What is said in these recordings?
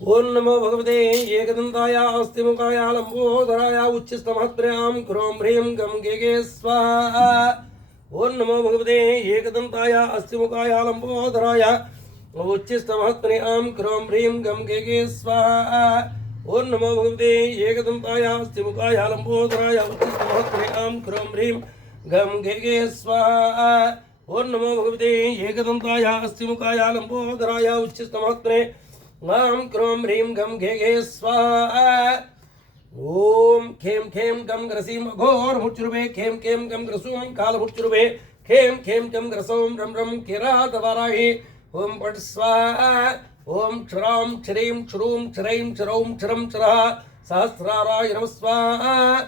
ओं नमो भगवते एकदन्ताय अस्तिमुखाय लंबोदराय उच्चस्तमहत्र्यां क्रों ह्रीं गं गे स्वाहा। ओं नमो भगवते एकदन्ताय अस्तिमुखाय लंबोदराय उच्चस्तमहत्र्यां क्रों ह्रीं गं गे स्वाहा। ओं नमो भगवते एकदन्ताय अस्तिमुखाय लंबोदराय उच्चस्तमहत्र्यां क्रों ह्रीं गं गे स्वाहा। ओं नमो भगवते एकदन्ताय अस्तिमुखाय लंबोदराय उच्चस्तमहत्रे मां क्रों ह्रीं गं गे स्वाहा। ओम खेम खेम गम ग्रसीम अघोर मुच्रुवे खेम खेम गम ग्रसूम काल मुच्रुवे खेम खेम गम ग्रसोम रम रम किरात वाराहि ओम पट स्वाहा। ओम क्षराम क्षरीं क्षरूम क्षरैं क्षरौं क्षरम क्षरः सहस्राराय नमः स्वाहा।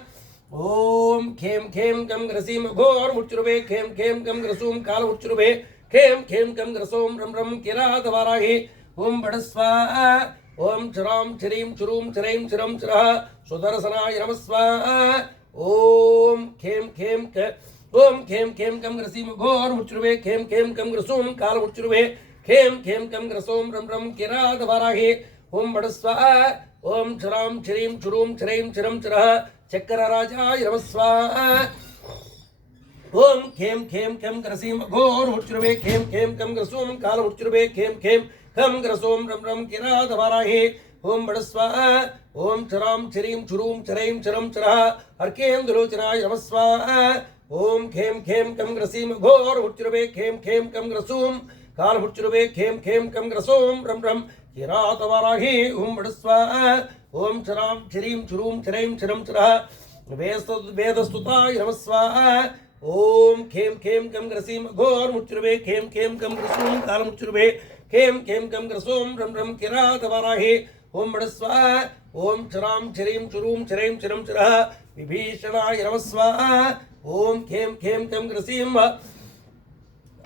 ओम खेम खेम गम ग्रसीम अघोर मुच्रुवे खेम खेम गम ग्रसूम काल मुच्रुवे खेम खेम गम ग्रसोम रम रम किरात वाराहि ओम बड़ स्वाहा। ओम क्षराम क्षरीं क्षरूं क्षरैं क्षरम क्षरः सुदर्शनाय नमः स्वाहा। ओम खेम खेम ओम खेम खेम कम ग्रसीम घोर मुच्रुवे खेम खेम कम ग्रसूम काल मुच्रुवे खेम खेम कम ग्रसोम रम रम किरात वाराहि ओम बड़ स्वाहा। ओम क्षराम क्षरीं क्षरूं क्षरैं क्षरम क्षरः चक्रराजाय नमः स्वाहा। ओम खेम खेम कम ग्रसीम घोर मुच्रुवे खेम खेम कम ग्रसूम काल मुच्रुवे खेम खेम कम ग्रसोम रम रम किरात वाराहि ओम बड़ स्वाहा। ओम क्षराम क्षरीं क्षरूं क्षरैं क्षरम क्षरः अर्केन्द्रोचनाय नमः स्वाहा। ओम खेम खेम कम ग्रसीम घोर मुच्रुवे खेम खेम कम ग्रसूम काल मुच्रुवे खेम खेम कम ग्रसोम रम रम किरात वाराहि ओम बड़ स्वाहा। ओम क्षराम क्षरीं क्षरूं क्षरैं क्षरम क्षरः वेदस्तुताय नमः स्वाहा। ओम खेम खेम कम ग्रसीम घोर मुच्रुवे खेम खेम कम ग्रसूम काल मुच्रुवे खेम खेम कम ग्रसोम रम रम किरात वाराहि ओम बड़ स्वाहा। ओम क्षराम क्षरीं क्षरूं क्षरैं क्षरम क्षरः विभीषणाय नमः स्वाहा। ओम खेम खेम कम ग्रसीम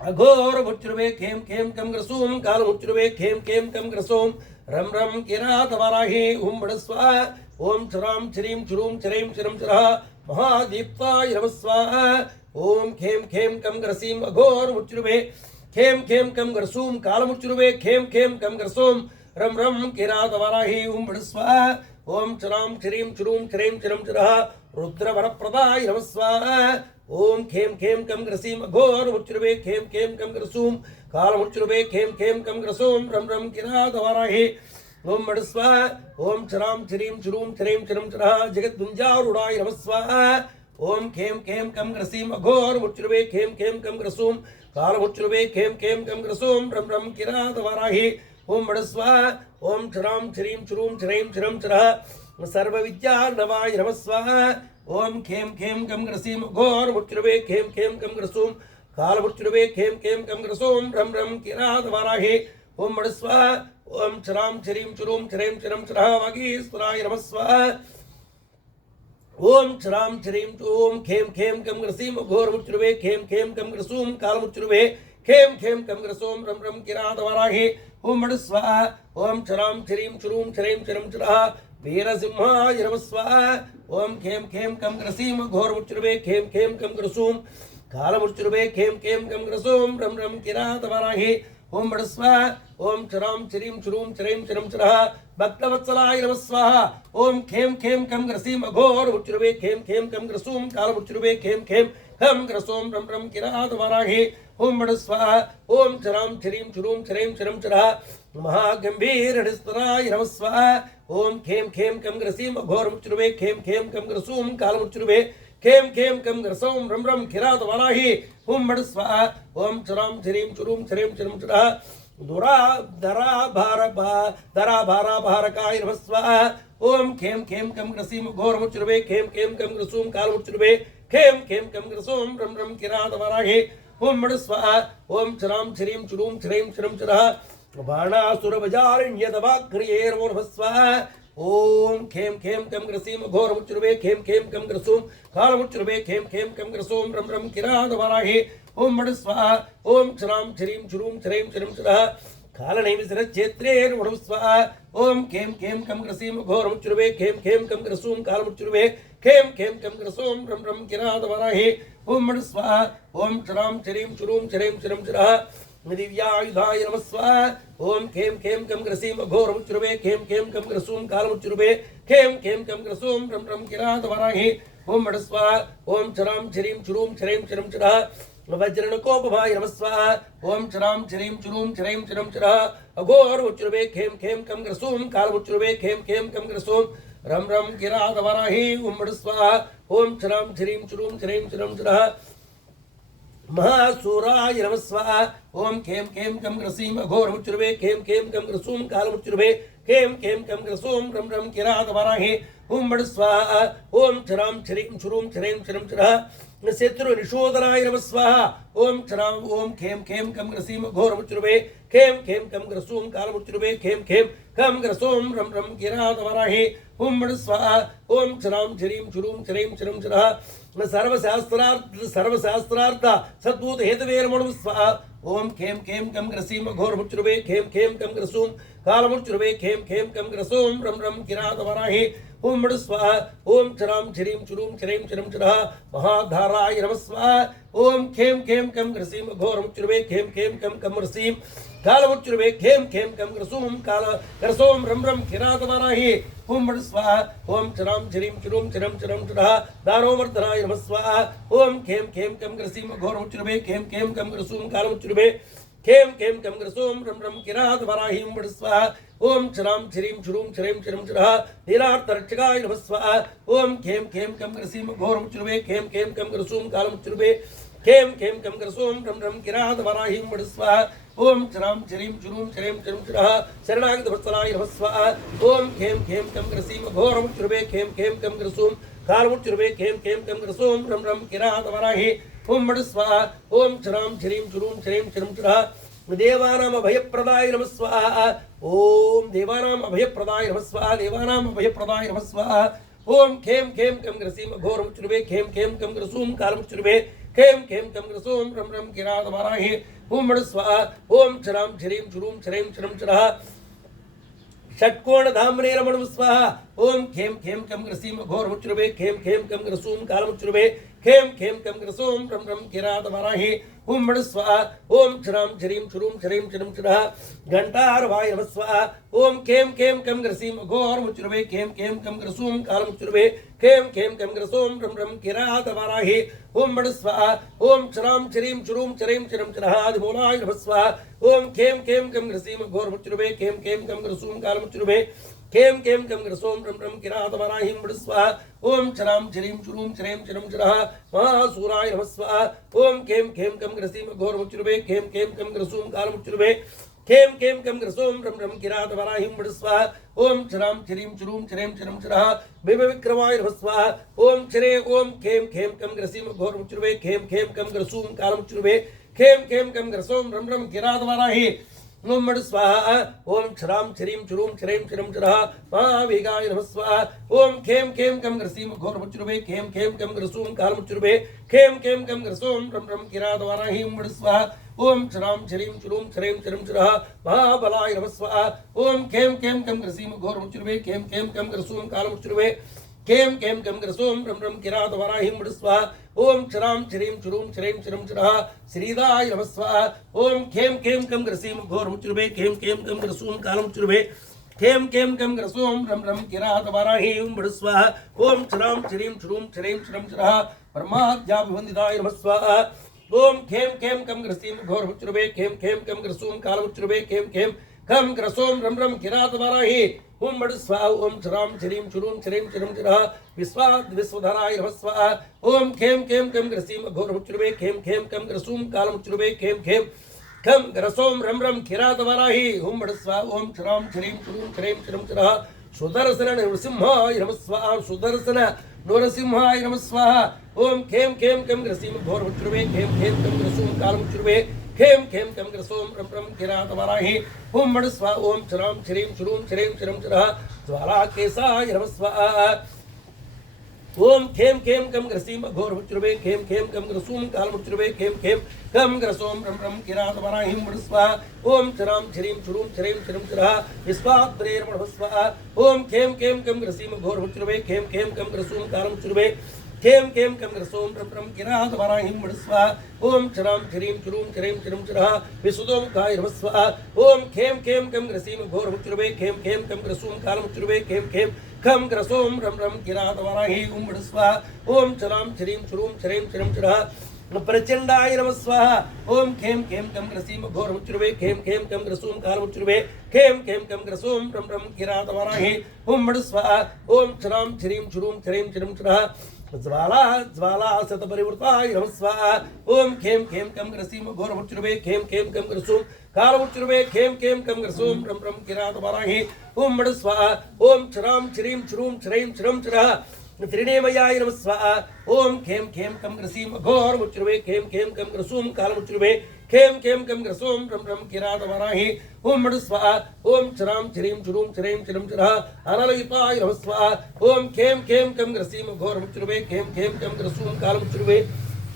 अघोर मुच्रुवे खेम खेम कम ग्रसूम काल मुच्रुवे खेम खेम कम ग्रसोम रम रम किरात वाराहि ओम बड़ स्वाहा। ओम क्षराम क्षरीं क्षरूं क्षरैं क्षरम क्षरः महादीप्ताय नमः स्वाहा। ओम खेम खेम कम ग्रसीम अघोर मुच्रुवे खेम खेम कम ग्रसूम काल मुच्रुवे खेम खेम कम ग्रसोम रम रम किरात वाराहि ओम बड़ स्वाहा। ओम क्षराम क्षरीं क्षरूं क्षरैं क्षरम क्षरः रुद्र वरप्रदाय नमः स्वाहा। ओम खेम खेम कम ग्रसीम अघोर मुच्रुवे खेम खेम कम ग्रसूम काल मुच्रुवे खेम खेम कम ग्रसोम रम रम किरात वाराहि ओम बड़ स्वाहा। ओम क्षराम क्षरीं क्षरूं क्षरैं क्षरम क्षरः जगद्गुंजारूढ़ाय नमः स्वाहा। ओम खेम खेम कम ग्रसीम अघोर मुच्रुवे खेम खेम कम ग्रसूम काल मुच्रुवे खेम खेम कम ग्रसोम रम रम किरात वाराहि ओम बड़ स्वाहा। ओम क्षराम क्षरीं क्षरूं क्षरैं क्षरम क्षरः सर्व विद्यार्णवाय नमः स्वाहा। ओम खेम खेम कम ग्रसीम घोर मुच्रुवे खेम खेम कम ग्रसूम काल मुच्रुवे खेम खेम कम ग्रसोम रम रम किरात वाराहि ओम बड़ स्वाहा। ओम क्षराम क्षरीं क्षरूं क्षरैं क्षरम क्षरः वागीश्वराय नमः स्वाहा। ओम क्षराम क्षरीं ओम खेम खेम कम ग्रसीम घोर मुच्रुवे खेम खेम कम ग्रसूम काल मुच्रुवे खेम खेम कम ग्रसोम रम रम किरात वाराहि ओम बड़ स्वाहा। ओम क्षराम क्षरीं क्षरूं क्षरैं क्षरम क्षरः वीरसिंहाय नमः स्वाहा। ओम खेम खेम कम ग्रसीम घोर मुच्रुवे खेम खेम कम ग्रसूम काल मुच्रुवे खेम खेम कम ग्रसोम रम रम किरात वाराहि ओम बड़ स्वाहा। ओम क्षराम क्षरीं क्षरूं क्षरैं क्षरम क्षरः भक्तवत्सलाय नमः स्वाहा। ओम खेम खेम कम ग्रसीम अघोर मुच्रुवे खेम खेम कम ग्रसूम काल मुच्रुवे खेम खेम कम ग्रसोम रम रम किरात वाराहि ओम बड़ स्वाहा। ओम क्षराम क्षरीं क्षरूं क्षरैं क्षरम क्षरः महागंभीरहृदयस्तराय नमः स्वाहा। ओम खेम खेम कम ग्रसीम अघोर मुच्रुवे खेम खेम कम ग्रसूम काल मुच्रुवे खेम खेम कम ग्रसोम रम रम किरात वाराहि ओम बड़ स्वाहा। ओम क्षराम क्षरीं क्षरूं क्षरैं क्षरम क्षरः दरा भारा भारकाय नमः स्वाहा। ओम खेम खेम कम ग्रसीम घोर मुच्रुवे खेम खेम कम ग्रसूम काल मुच्रुवे खेम खेम कम ग्रसोम रम रम किरात वाराहि ओम बड़ स्वाहा। ओम क्षराम क्षरीं क्षरूं क्षरैं क्षरम क्षरः बाणासुरवजारिण्यदवाक्रियेर्वोर्भः स्वाहा। ओम खेम खेम कम ग्रसीम घोर मुच्रुवे खेम खेम कम ग्रसूम काल मुच्रुवे खेम खेम कम ग्रसोम रम रम किरात वाराहि ओम बड़ स्वाहा। ओम क्षराम क्षरीं क्षरूं क्षरैं क्षरम क्षरः कालनैमिषरक्षेत्रेर्वणुः स्वाहा। ओम खेम खेम कम ग्रसीम घोर मुच्रुवे खेम खेम कम ग्रसूम काल मुच्रुवे खेम खेम कम ग्रसोम रम रम किरात वाराहि ओम बड़ स्वाहा। ओम क्षराम क्षरीं क्षरूं क्षरैं क्षरम क्षरः दिव्यायुधाय नमः स्वाहा ओम खेम खेम कम ग्रसीम घोरमुच्रुवे खेम खेम कम ग्रसूम कालमुच्रुवे खेम खेम कम ग्रसूम रम रम किरात वराहि ओम मड स्वाहा ओम चराम चरीम चुरूम चरेम चरम चरः वज्रणकोपभाय नमः स्वाहा ओम चराम चरीम चुरूम चरेम चरम चरः अघोरमुच्रुवे खेम खेम कम ग्रसूम कालमुच्रुवे खेम खेम कम ग्रसूम रम रम किरात वराहि ओम मड स्वाहा ओम चराम चरीम चुरूम चरेम चरम चरः महासूराय नमः स्वाहा ओम खेम खेम कम ग्रसीम अघोरमुच्रुवे खेम खेम कम ग्रसूम कालमुच्रुवे खेम खेम कम ग्रसूम रम रम किरात वराहि ओम मड स्वाहा ओम चराम चरीम चुरूम चरेम चरम चरः शत्रु निशोधनाय नमः स्वाहा ओम चराम ओम खेम खेम कम ग्रसीम घोरमुच्रुवे खेम खेम कम ग्रसूम कालमुच्रुवे खेम खेम कम ग्रसूम रम रम किरात वराहि ओम मड स्वाहा ओम चराम चरीम चुरूम चरेम चरम चरः सर्वशास्त्रार्थ सद्भूत हेतवे नमो स्वाहा ओम खेम खेम कम ग्रसीम घोरमुच्रुवे खेम खेम कम ग्रसूम कालमुच्रुवे खेम खेम कम ग्रसूम रम रम किरात वराहि ओम मड स्वाहा ओम चराम चरीम चुरूम चरेम चरम चरः महाधाराय नमः स्वाहा ओम खेम खेम कम ग्रसीम घोरमुच्रुवे खेम खेम कम कम ग्रसीम कालमुच्रुवे खेम खेम कम ग्रसूम ग्रसूम रम रम किरात वराहि ओम मड स्वाहा ओम चराम चरीम चुरूम चरम चरम चरः दारोवर्धनाय नमः स्वाहा ओम खेम खेम कम ग्रसीम घोरमुच्रुवे खेम खेम कम ग्रसूम कालमुच्रुवे खेम खेम कम ग्रसूम रम रम किरात वराहि ओम मड स्वाहा ओम चराम चरीम चुरूम चरेम चरम चरः नीलार्तरक्षकाय नमः स्वाहा ओम खेम खेम कम ग्रसीम घोरमुच्रुवे खेम खेम कम ग्रसूम कालमुच्रुवे खेम खेम कम ग्रसूम रम रम किरात वराहि ओम मड स्वाहा ओम चराम चरीम चुरूम चरेम चरम चरः शरणागत वत्सलाय नमः स्वाहा ओम खेम खेम कम ग्रसीम घोरमुच्रुवे खेम खेम कम ग्रसूम कालमुच्रुवे खेम खेम कम ग्रसूम रम रम किरात वराहि ओम मड स्वाहा ओम चराम चरीम चुरूम चरेम चरम चरः देवानाम अभयप्रदाय नमः स्वाहा ओम देवानाम अभयप्रदाय नमः स्वाहा देवानाम अभयप्रदाय नमः स्वाहा ओम खेम खेम कम ग्रसीम घोरमुच्रुवे खेम खेम कम ग्रसूम कालमुच्रुवे खेम खेम कम ग्रसूम रम रम किरात वराहि ओम मड स्वाहा ओम चराम चरीम चुरूम चरेम चरम चरः षट्कोण धामने नमः स्वाहा ओम खेम खेम कम ग्रसीम घोरमुच्रुवे खेम खेम कम ग्रसूम कालमुच्रुवे खेम खेम कम ग्रसूम रम रम किरात वराहि ओम मड स्वाहा ओम चराम चरीम चुरूम चरेम चरम चरः घंटार्वाय नमः स्वाहा ओम खेम खेम कम ग्रसीम घोरमुच्रुवे खेम खेम कम ग्रसूम कालमुच्रुवे खेम खेम कम ग्रसूम रम रम किरात वराहि ओम मड स्वाहा ओम चराम चरीम चुरूम चरेम चरम चरः आदिमूलाय नमः स्वाहा ओम खेम खेम कम ग्रसीम घोरमुच्रुवे खेम खेम कम ग्रसूम कालमुच्रुवे खेम खेम कम ग्रसूम रम रम किरात वराहि मड स्वाहा ओम चराम चरीम चुरूम चरेम चरम चरः महासूराय नमः स्वाहा ओम खेम खेम कम ग्रसीम घोरमुच्रुवे खेम खेम कम ग्रसूम कालमुच्रुवे खेम खेम कम ग्रसूम रम रम किरात वराहि मड स्वाहा ओम चराम चरीम चुरूम चरेम चरम चरः विक्रमाय नमः स्वाहा ओम चरे ओम खेम खेम कम ग्रसीम घोरमुच्रुवे खेम खेम कम ग्रसूम कालमुच्रुवे खेम खेम कम ग्रसूम रम रम किरात वराहि ओम मड स्वाहा ओम चराम चरीम चुरूम चरेम चरम चरः महावेगाय नमः स्वाहा ओम खेम खेम कम ग्रसीम घोरमुच्रुवे खेम खेम कम ग्रसूम कालमुच्रुवे खेम खेम कम ग्रसूम रम रम किरात वराहि मड स्वाहा ओम चराम चरीम चुरूम चरेम चरम चरः महाबलाय नमः स्वाहा ओम खेम खेम कम ग्रसीम घोरमुच्रुवे खेम खेम कम ग्रसूम कालमुच्रुवे खेम खेम कम ग्रसूम रम रम किरात वराहि मड स्वाहा ओम चराम चरीम चुरूम चरेम चरम चरः श्रीदाय नमः स्वाहा ओम खेम खेम कम ग्रसीम घोरमुच्रुवे खेम खेम कम ग्रसूम कालमुच्रुवे खेम खेम कम ग्रसूम रम रम किरात वराहि मड स्वाहा ओम चराम चरीम चुरूम चरेम चरम चरः ब्रह्माद्याभिवन्दिताय नमः स्वाहा ओम खेम खेम कम ग्रसीम घोरमुच्रुवे खेम खेम कम ग्रसूम कालमुच्रुवे खेम खेम कम ग्रसूम रम रम किरात वराहि ओम मड स्वाहा ओम चराम चरीम चुरूम चरेम चरम चरः विश्वधराय नमः स्वाहा ओम खेम खेम कम ग्रसीम घोरमुच्रुवे खेम खेम कम ग्रसूम कालमुच्रुवे खेम खेम कम ग्रसूम रम रम किरात वराहि ओम मड स्वाहा ओम चराम चरीम चुरूम चरेम चरम चरः सुदर्शन नृसिंहाय नमः स्वाहा सुदर्शन नरसिंहाय नमः स्वाहा ओम खेम खेम कम ग्रसीम घोरमुच्रुवे खेम खेम कम ग्रसूम कालमुच्रुवे खेम खेम कम ग्रसूम रम रम किरात वराहि ओम मड स्वाहा ओम चराम चरीम चुरूम चरेम चरम चरः ज्वालाकेशाय नमः स्वाहा ओम खेम खेम कम ग्रसीम घोरमुच्रुवे खेम खेम कम ग्रसूम कालमुच्रुवे खेम खेम कम ग्रसूम रम रम किरात वराहि मड स्वाहा ओम चराम चरीम चुरूम चरेम चरम चरः विश्वात्रेर्मण स्वाहा ओम खेम खेम कम ग्रसीम घोरमुच्रुवे खेम खेम कम ग्रसूम कालमुच्रुवे खेम खेम कम ग्रसोम रम रम किरातवराहिं मुड़ स्वाहा ओम चरां चरीं चुरूं चरें चरं चरः विसुदोमुखाय नमः स्वाहा ओम खेम खेम कम ग्रसीम घोरमुच्रुवे खेम खेम कम ग्रसूम कालमुच्रुवे खेम खेम खम ग्रसोम रम रम किरातवराहिं मुड़ स्वाहा ओम चरां चरीं चुरूं चरें चरं चरः प्रचंडाय नमः स्वाहा ओम खेम खेम कम ग्रसीम घोरमुच्रुवे खेम खेम कम ग्रसूम कालमुच्रुवे खेम खेम कम ग्रसूम रम रम किरातवराहिं मुड़ स्वाहा ओम चरां चरीं चुरूं चरें चरं चरः ज्वाला ज्वाला सतपरिवृताय नमः स्वाहा ओम खेम खेम कम ग्रसीम घोरमुच्रुवे खेम खेम कम ग्रसूम कालमुच्रुवे खेम खेम कम ग्रसूम रम रम किरातवराहिं मुड़ स्वाहा ओम चरां चरीं चुरूं चरें चरं चरः त्रिनेमयाय नमः स्वाहा ओम खेम खेम कम ग्रसीम घोरमुच्रुवे खेम खेम कम ग्रसूम कालमुच्रुवे खेम खेम कम ग्रसूम रम रम किरातवराहिं मुड़ स्वाहा ओम चरां चरीं चुरूं चरें चरं चरः अनलयुताय नमः स्वाहा ओम खेम खेम कम ग्रसीम घोरमुच्रुवे खेम खेम कम ग्रसूम कालमुच्रुवे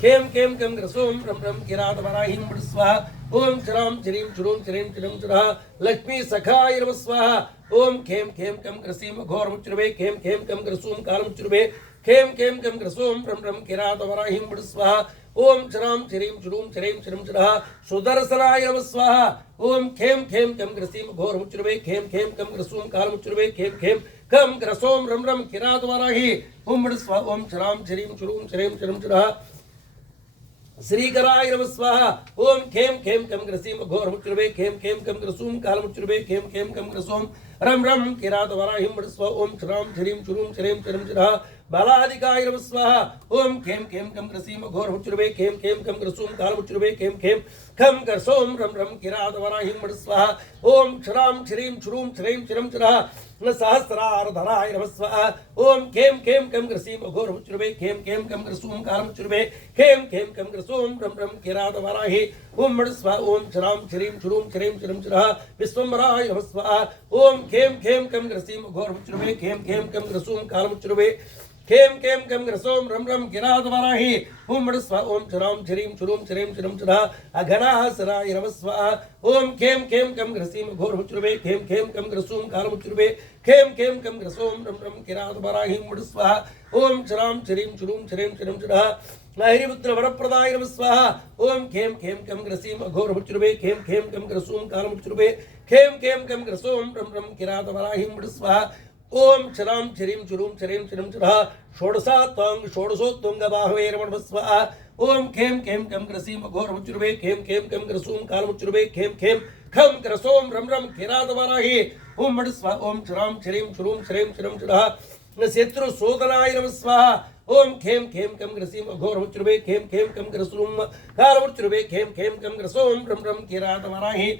खेम खेम कम ग्रसूम रम रम किरातवराहिं मुड़ स्वाहा ओम चरां चरीं चुरूं चरें चरं चरः लक्ष्मी सखाय नमः स्वाहा ओम खेम खेम कम ग्रसीम घोरमुच्रुवे खेम खेम कम ग्रसूम कालमुच्रुवे खेम खेम कम ग्रसूम रम रम किरातवराहिं मुड़ स्वाहा ओम चरां चरीं चुरूं चरें चरं चरः सुदर्शनाय नमः स्वाहा ओम खेम खेम कम ग्रसीम घोरमुच्रुवे खेम खेम कम ग्रसूम कालमुच्रुवे खेम खेम कम ग्रसोम रम रम किरातवराहिं मुड़ स्वाहा ओम चरां चरीं चुरूं चरें चरं चरः श्रीकराय नमः स्वाहा ओम खेम खेम कम ग्रसीम घोरमुच्रुवे खेम खेम कम ग्रसूम कालमुच्रुवे खेम खेम कम ग्रसोम रम रम किरातवराहिं मुड़ स्वाहा ओम चरां चरीं चुरूं चरें चरं चरः बालाधिकाय नमः स्वाहा ओम खेम खेम कम ग्रसीम घोरमुच्रुवे खेम खेम कम ग्रसूम कालमुच्रुवे खेम खेम खम ग्रसोम रम रम किरातवराहिं मुड़ स्वाहा ओम चरां चरीं चुरूं चरें चरं चरः सहस्रारधराय नमः स्वाहा ओम खेम खेम कम ग्रसीम घोरमुच्रुवे खेम खेम कम ग्रसूम कालमुच्रुवे खेम खेम कम ग्रसूम रम रम किरातवराहिं मुड़ स्वाहा ओम चरां चरीं चुरूं चरें चरं चरः विश्वम्भराय नमः स्वाहा ओम खेम खेम कम ग्रसीम घोरमुच्रुवे खेम खेम कम ग्रसूम कालमुच्रुवे खेम खेम कम ग्रसोम रम रम किरातवराहिं मुड़ स्वाहा ओम चरां चरीं चुरूं चरें चरं चरः अघनासनाय नमः स्वाहा ओम खेम खेम कम ग्रसीम घोरमुच्रुवे खेम खेम कम ग्रसूम कालमुच्रुवे खेम खेम कम ग्रसोम रम रम किरातवराहिं मुड़ स्वाहा ओम चरां चरीं चुरूं चरें चरं चरः हरिपुत्र वरप्रदाय नमः स्वाहा ओम खेम खेम कम ग्रसीम घोरमुच्रुवे खेम खेम कम ग्रसूम कालमुच्रुवे खेम खेम कम ग्रसोम रम रम किरातवराहिं मुड़ स्वाहा ओम चरां चरीं चुरूं चरें चरं चरः षोडशात्वांग षोडशोत्तुंग बाहवे नमः स्वाहा ओम खेम खेम कम ग्रसीम घोरमुच्रुवे खेम खेम कम ग्रसूम कालमुच्रुवे खेम खेम खम ग्रसोम रम रम किरातवराहिं मुड़ स्वाहा ओम चरां चरीं चुरूं चरें चरं चरः शत्रु शोधनाय नमः स्वाहा ओम खेम खेम कम ग्रसीम घोरमुच्रुवे खेम खेम कम ग्रसूम कालमुच्रुवे खेम खेम कम ग्रसोम रम रम किरातवराहिं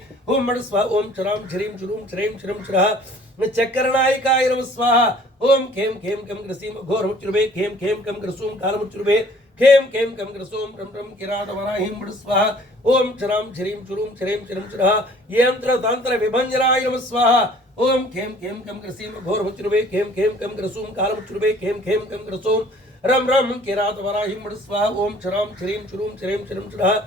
मुड़ स्वाहा ओम चरां चरीं चुरूं चरें चरं चरः चक्रनायकाय नमः स्वाहा ओम खेम खेम कम ग्रसीम घोरमुच्रुवे खेम खेम कम ग्रसूम कालमुच्रुवे खेम खेम कम ग्रसोम रम रम किरातवराहिं मुड़ स्वाहा ओम चरां चरीं चुरूं चरें चरं चरः यंत्र तंत्र विभंजनाय नमः स्वाहा ओम खेम खेम कम ग्रसीम घोरमुच्रुवे खेम खेम कम ग्रसूम कालमुच्रुवे खेम खेम कम ग्रसोम रम रम किरातवराहिं मुड़ स्वाहा ओम चरां चरीं चुरूं चरें चरं चरः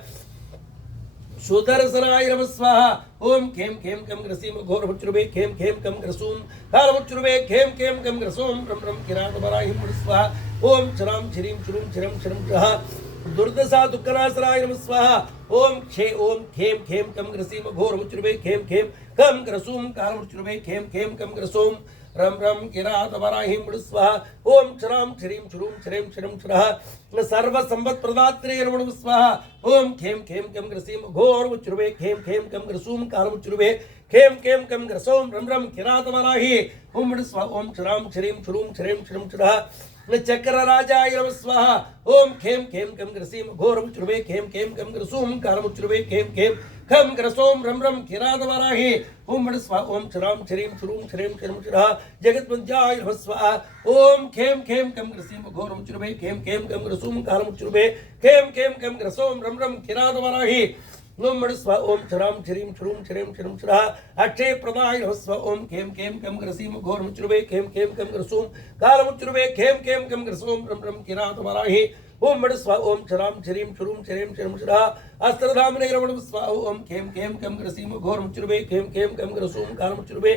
सुदर्शनाय नमः स्वाहा ओम खेम खेम कम ग्रसीम घोरमुच्रुवे खेम खेम कम ग्रसूम कालमुच्रुवे खेम खेम कम ग्रसोम रम रम किरातवराहिं मुड़ स्वाहा ओम चरां चरीं चुरूं चरं चरं चरः दुर्दशा दुःखनाशनाय नमः स्वाहा ओम खेम खेम कम ग्रसीम घोरमुच्रुवे खेम खेम कम ग्रसूम कालमुच्रुवे खेम खेम कम ग्रसोम रम रम किरातवराहिं मुड़ स्वाहा ओम चरां चरीं चुरूं चरें चरं चरः सर्व संपत् प्रदात्रे नमः स्वाहा ओम खेम खेम कम ग्रसीम घोरमुच्रुवे खेम खेम कम ग्रसूम कालमुच्रुवे खेम खेम कम ग्रसोम रम रम किरातवराहिं मुड़ स्वाहा ओम चरां चरीं चुरूं चरें चरं चरः चक्रराजाय नमः स्वाहा ओम खेम खेम कम ग्रसीम घोरमुच्रुवे खेम खेम कम ग्रसूम कालमुच्रुवे खेम खेम खम ग्रसोम रम रम किरातवराहिं मुड़ स्वाहा ओम चरां चरीं चुरूं चरें चरं चरः जगत्वंद्याय नमः स्वाहा ओम खेम खेम कम ग्रसीम घोरमुच्रुवे खेम खेम कम ग्रसूम कालमुच्रुवे खेम खेम कम ग्रसोम रम रम किरातवराहिं मुड़ स्वाहा ओम चरां चरीं चुरूं चरें चरं चरः अक्षय प्रदाय नमः स्वाहा ओम खेम खेम कम ग्रसीम घोरमुच्रुवे खेम खेम कम ग्रसूम कालमुच्रुवे खेम खेम कम ग्रसोम रम रम किरातवराहिं मुड़ स्वाहा ओम चरां चरीं चुरूं चरें चरं चरः अस्त्रधामने नमः स्वाहा ओम खेम खेम कम ग्रसीम घोरमुच्रुवे खेम खेम कम ग्रसूम कालमुच्रुवे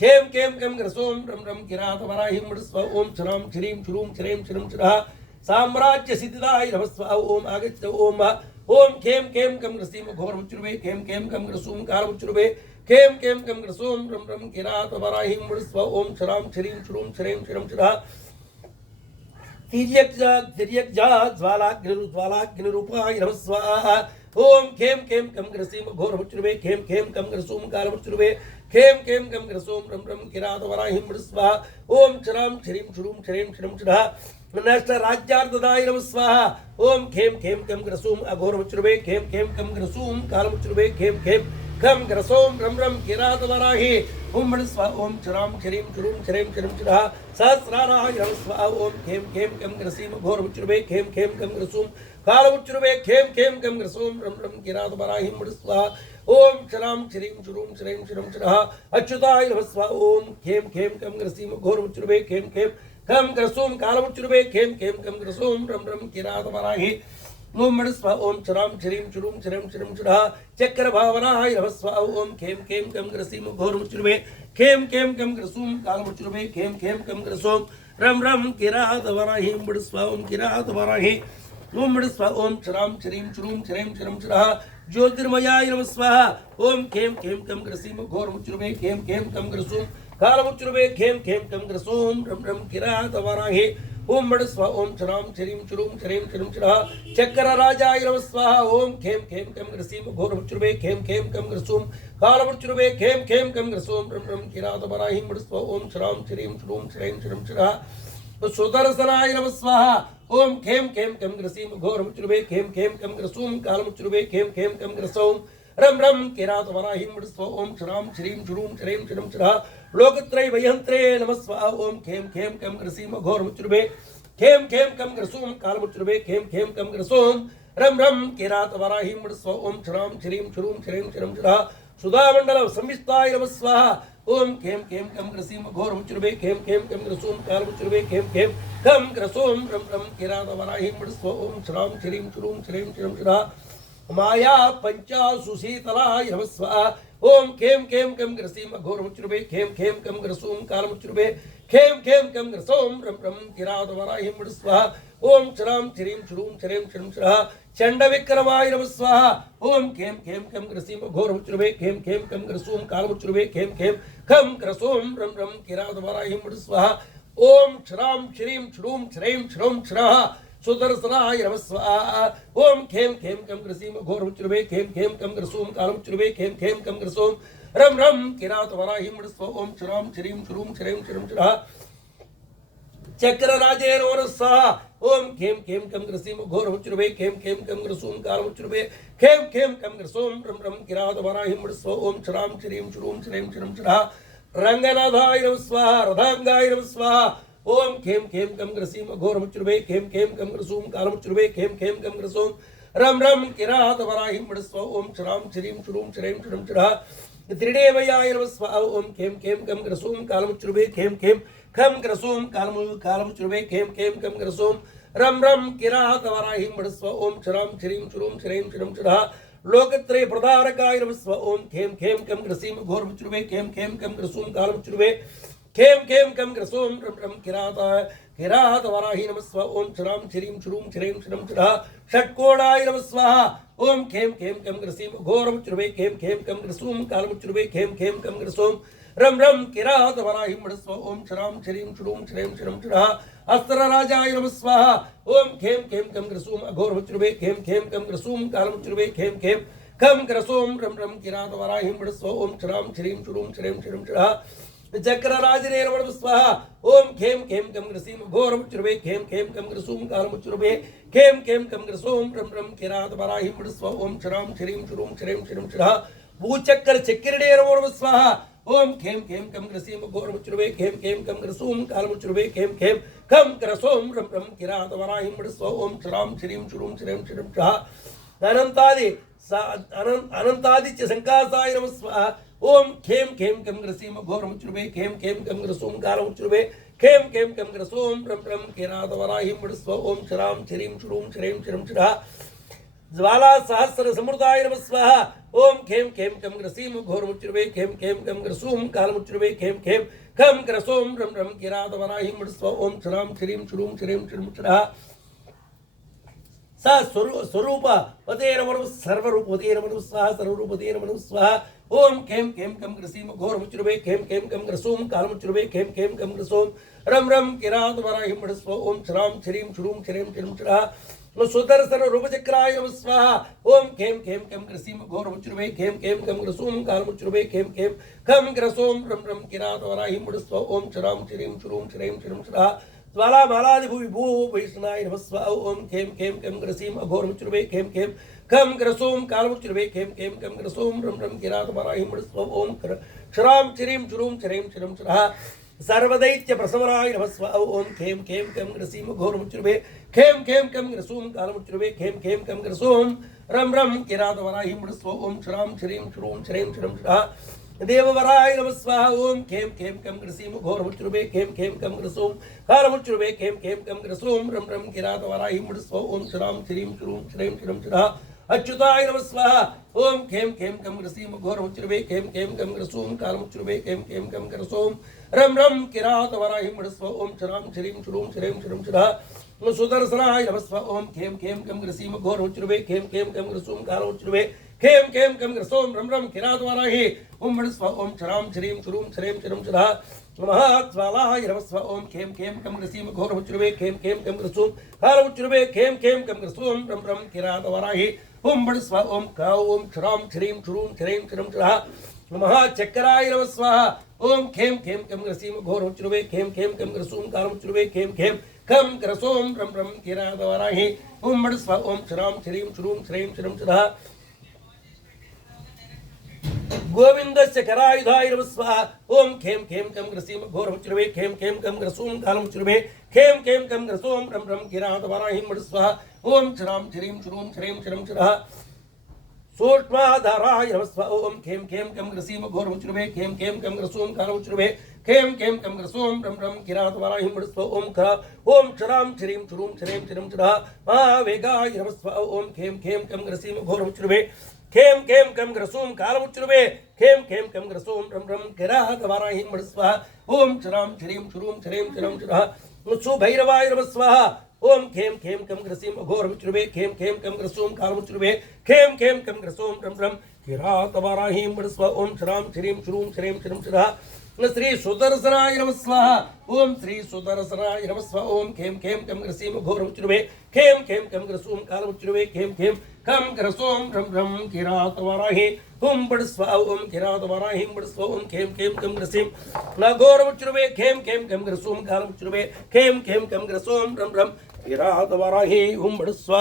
खेम खेम कम ग्रसोम रम रम किरातवराहिं मुड़ स्वाहा ओम चरां चरीं चुरूं चरें चरं चरः साम्राज्य सिद्धिदाय नमः स्वाहा ओम आगच्छ ओम खेम खेम कम ग्रसीम घोरमुच्रुवे खेम खेम कम ग्रसूम कालमुच्रुवे खेम खेम कम ग्रसूम रम रम किरात वराहिं मुस्व ओम शराम शरीं शुरूम शरें शरम शरा तिर्यक्जा ज्वालाग्निरूपाय नमः स्वाहा ओम खेम खेम कम ग्रसीम घोरमुच्रुवे खेम खेम कम ग्रसूम कालमुच्रुवे खेम खेम कम ग्रसूम रम रम किरात वराहिं मुस्व ओम शराम शरीं शुरूम शरें शरम शरा नष्ट राज्यार्धदाय नमः स्वाहा ओम खेम खेम कम ग्रसूम अघोरमुच्रुवे खेम खेम कम ग्रसूम कालमुच्रुवे खेम खेम कम ग्रसोम रम रम किरात वराहि ओम स्वाहा ओम शराम शरीं शुरूम शरें शरम शरा सहस्राराय नमः स्वाहा ओम खेम खेम कम ग्रसीम घोरमुच्रुवे खेम खेम कम ग्रसूम कालमुच्रुवे खेम खेम कम ग्रसूम रम रम किरात वराहि स्वाहा ओम शराम शरीं शुरूम शरें शरम शरा अच्युताय नमः स्वाहा ओम खेम खेम कम ग्रसीम घोरमुच्रुवे खेम खेम कम ग्रसूम कालमुच्रुवे खेम खेम कम ग्रसूम रम रम किरात वराहि ओम स्वाहा ओम शराम शरीं शुरूम शरं शरम शरा चक्र भावनाय नमः स्वाहा ओम खेम खेम कम ग्रसीम घोरमुच्रुवे खेम खेम कम ग्रसूम कालमुच्रुवे खेम खेम कम ग्रसूम रम रम किरात वराहि स्वाहा ओम किरात वराहि ओम स्वाहा ओम शराम शरीं शुरूम शरें शरम शरा ज्योतिर्मयाय नमः स्वाहा ओम खेम खेम कम ग्रसीम घोरमुच्रुवे खेम खेम कम ग्रसूम कालमुच्रुवे खेम खेम कम ग्रसूम रम रम किरात वराहि ओम स्वाहा ओम शराम शरीं शुरूम शरें शरम शरा चक्र राजाय नमः स्वाहा ओम खेम खेम कम ग्रसीम घोरमुच्रुवे खेम खेम कम ग्रसूम कालमुच्रुवे खेम खेम कम ग्रसूम रम रम किरात वराहि स्वाहा ओम शराम शरीं शुरूम शरें शरम शरा सुदर्शनाय नमः स्वाहा ओम खेम खेम कम ग्रसीम घोरमुच्रुवे खेम खेम कम ग्रसूम कालमुच्रुवे खेम खेम कम ग्रसोम रम रम किरात वराहि स्वाहा ओम शराम शरीं शुरूम शरें शरम शरा लोकत्रय वयंत्रे नमः स्वाहा ओम खेम खेम कम ग्रसीम घोरमुच्रुवे खेम खेम कम ग्रसूम कालमुच्रुवे खेम खेम कम ग्रसोम रम रम किरात वराहि स्वाहा ओम शराम शरीं शुरूम शरें शरम शरा सुधामंडल संविस्ताय नमः स्वाहा ओम खेम खेम कम ग्रसीम घोरमुच्रुवे खेम खेम कम ग्रसूम कालमुच्रुवे खेम खेम कम ग्रसोम रम रम किरात वराहि स्वाहा ओम शराम शरीं शुरूम शरें शरम शरा माया पंचा सुशीतलाय नमः स्वाहा ओम खेम खेम कम ग्रसीम घोरमुच्रुवे खेम खेम कम ग्रसूम कालमुच्रुवे खेम खेम कम ग्रसोम रम रम किरात वराहि स्वाहा ओम शराम शरीं शुरूम शरें शरम शरा चंड विक्रमाय नमः स्वाहा ओम खेम खेम कम ग्रसीम घोरमुच्रुवे खेम खेम कम ग्रसूम कालमुच्रुवे खेम खेम कम ग्रसोम रम रम किरात वराहि स्वाहा ओम शराम शरीं शुरूम शरें शरम शरा सुदर्शनाय नमः स्वाहा ओम खेम खेम कम ग्रसीम घोरमुच्रुवे खेम खेम कम ग्रसूम कालमुच्रुवे खेम खेम कम ग्रसोम रम रम किरात वराहि स्वाहा ओम शराम शरीं शुरूम शरें शरम शरा चक्र राजेन नमः स्वाहा ओम खेम खेम कम ग्रसीम घोरमुच्रुवे खेम खेम कम ग्रसूम कालमुच्रुवे खेम खेम कम ग्रसोम रम रम किरात वराहि स्वाहा ओम शराम शरीं शुरूम शरें शरम शरा रंगनाथाय नमः स्वाहा रथांगाय नमः स्वाहा ओम खेम खेम कम ग्रसीम घोरमुच्रुवे खेम खेम कम ग्रसूम कालमुच्रुवे खेम खेम कम ग्रसोम रम रम किरात वराहि स्वाहा ओम शराम शरीं शुरूम शरें शरम शरा त्रिदेवयाय नमः स्वाहा ओम खेम खेम कम ग्रसूम कालमुच्रुवे खेम खेम कम ग्रसूम कालमुच्रुवे खेम खेम कम ग्रसूम रम रम किरात वराहि स्वाहा ओम शराम शरीं शुरूम शरें शरम शरा लोकत्रय प्रदारकाय नमः स्वाहा ओम खेम खेम कम ग्रसीम घोरमुच्रुवे खेम खेम कम ग्रसूम कालमुच्रुवे खेम खेम कम ग्रसूम रम रम किरात वराहि नमः स्वाहा ओम शराम शरीं शुरूम शरें शरम शरा षट्कोणाय नमः स्वाहा ओम खेम खेम कम ग्रसीम घोरमुच्रुवे खेम खेम कम ग्रसूम कालमुच्रुवे खेम खेम कम ग्रसूम रम रम किरात वराहि स्वाहा ओम शराम शरीं शुरूम शरें शरम शरा अस्त्र राजाय नमः स्वाहा ओम खेम खेम कम ग्रसूम अघोरमुच्रुवे खेम खेम कम ग्रसूम कालमुच्रुवे खेम खेम कम ग्रसूम रम रम किरात वराहि स्वाहा ओम शराम शरीं शुरूम शरें शरम शरा चक्र राजने नमः स्वाहा ओम खेम खेम कम ग्रसीम घोरमुच्रुवे खेम खेम कम ग्रसूम कालमुच्रुवे खेम खेम कम ग्रसूम रम रम किरात वराहि स्वाहा ओम शराम शरीं शुरूम शरें शरम शरा भूचक्र चक्रिणे नमः स्वाहा ओम खेम खेम कम ग्रसीम घोरमुच्रुवे खेम खेम कम ग्रसूम कालमुच्रुवे खेम खेम कम ग्रसोम रम रम किरात वराहि स्वाहा ओम शराम शरीं शुरूम शरें शरम शरा अनंतादित्य संकासाय नमः स्वाहा ओम खेम खेम कम ग्रसीम घोरमुच्रुवे खेम खेम कम ग्रसूम कालमुच्रुवे खेम खेम कम ग्रसूम रम रम किरात वराहि स्वाहा ओम शराम शरीं शुरूम शरें शरम शरा ज्वाला सहस्र समृद्धाय नमः स्वाहा ओम खेम खेम कम ग्रसीम घोरमुच्रुवे खेम खेम कम ग्रसूम कालमुच्रुवे खेम खेम कम ग्रसोम रम रम किरात वराहि स्वाहा ओम शराम शरीं शुरूम शरें शरम शरा सा स्वरूप पते नमः सर्वरूपते नमः स्वाहा सर्वरूपते नमः स्वाहा ओम केम केम कम ग्रसीम घोर मुचुर्वे केम केम कम ग्रसोम काल मुचुर्वे केम केम कम ग्रसोम रम रम किरात वराहिम बड़स्व ओम श्राम श्रीम श्रूम श्रीम श्रीम श्रा सुदर्शन रूप चक्राय नमः स्वाहा ओम केम केम कम ग्रसीम घोर मुचुर्वे केम केम कम ग्रसोम काल मुचुर्वे केम केम कम ग्रसोम रम रम किरात वराहिम बड़स्व ओम श्राम श्रीम श्रूम श्रीम श्रीम श्रा ज्वाला मालादिभु विभू वैष्णाय नमः स्वाहा ओम केम केम कम ग्रसीम अघोर मुचुर्वे केम केम कम ग्रसोम काल मुचुर्वे केम केम कम ग्रसोम रम रम किरात वराहिम बड़स्व ओम श्राम श्रीम श्रूम श्रीम श्रीम श्रा सर्वदैत्य प्रसवराय नमः स्वाहा ओम खेम खेम कम ग्रसीम घोर मुचुर्वे खेम खेम कम ग्रसूम काल मुचुर्वे खेम खेम कम ग्रसूम रम रम किरात वराहिम बड़स्व ओम श्राम श्रीम श्रूम श्रीम श्रीम श्रा देववराय नमः स्वाहा ओम खेम खेम कम ग्रसीम घोर मुचुर्वे खेम खेम कम ग्रसूम काल मुचुर्वे खेम खेम कम ग्रसूम रम रम किरात वराहिम बड़स्व ओम श्राम श्रीम श्रूम श्रीम श्रीम श्रा अच्युताय नमः स्वाहा ओम खेम खेम कम ग्रसीम घोर मुचुर्वे खेम खेम कम ग्रसूम काल मुचुर्वे खेम खेम कम ग्रसूम रम रम किरात वराहिम बड़स्व ओम श्राम श्रीम श्रूम श्रीम श्रीम श्रा सुदर्शनाय नमः स्वाहा ओम खेम खेम कम ग्रसीम घोर मुचुर्वे खेम खेम कम ग्रसूम काल मुचुर्वे खेम खेम कम ग्रसोम रम रम किरात वराहि ओम बड़स्व ओम श्राम श्रीम श्रूम श्रीम श्रीम श्रा महाज्वालाय नमः स्वाहा ओम खेम खेम कम ग्रसीम घोर मुचुर्वे खेम खेम कम ग्रसूम काल मुचुर्वे खेम खेम कम ग्रसूम रम रम किरात वराहि ओम बड़स्व ओम का ओम श्राम श्रीम श्रूम श्रीम श्रीम श्रा महाचक्राय नमः स्वाहा ओम खेम खेम कम ग्रसीम घोर मुचुर्वे खेम खेम कम ग्रसूम काल मुचुर्वे खेम खेम कम ग्रसोम रम रम किरात वराहि ओम बड़स्व ओम श्राम श्रीम श्रूम श्रीम श्रीम श्रा गोविंदस्य करायुधाय नमः स्वाहा ओम खेम खेम कम ग्रसीम घोर मुचुर्वे खेम खेम कम ग्रसूम काल मुचुर्वे खेम खेम कम ग्रसोम रम रम किरात वराहिम बड़स्व स्वाहा ओम श्राम श्रीम श्रूम श्रीम श्रीम श्रा सूक्ष्माधाराय नमः स्वाहा ओम खेम खेम कम ग्रसीम घोर मुचुर्वे खेम खेम कम ग्रसूम काल मुचुर्वे खेम खेम कम ग्रसूम रम रम किरात वराहिम बड़स्व ओम श्राम श्रीम श्रूम श्रीम श्रीम श्रा महावेगाय नमः स्वाहा ओम खेम खेम कम ग्रसीम घोर मुचुर्वे खेम खेम कम ग्रसूम काल मुचुर्वे खेम खेम कम ग्रसूम रम रम किरात वराहिम बड़स्व ओम श्राम श्रीम श्रूम श्रीम श्रीम श्रा सुभैरवाय नमः स्वाहा ओम खेम खेम कम ग्रसीम घोर मुचुर्वे खेम खेम कम ग्रसूम काल मुचुर्वे खेम खेम कम ग्रसूम रम रम किरात वराहिम बड़स्व ओम श्राम श्रीम श्रूम श्रीम श्रीम श्रा श्री सुदर्शनाय नमः स्वाहा ओम श्री सुदर्शनाय नमः स्वाहा ओम खेम खेम कम ग्रसीम घोर मुचुर्वे खेम खेम कम ग्रसूम काल मुचुर्वे खेम खेम कम ग्रसोम रम रम किरात वराहि ओम बड़स्व ओम किरात वराहिम बड़स्व ओम खेम खेम कम ग्रसीम घोर मुचुर्वे खेम खेम कम ग्रसूम काल मुचुर्वे खेम खेम कम ग्रसोम रम रम किरात वराहि ओम बड़स्व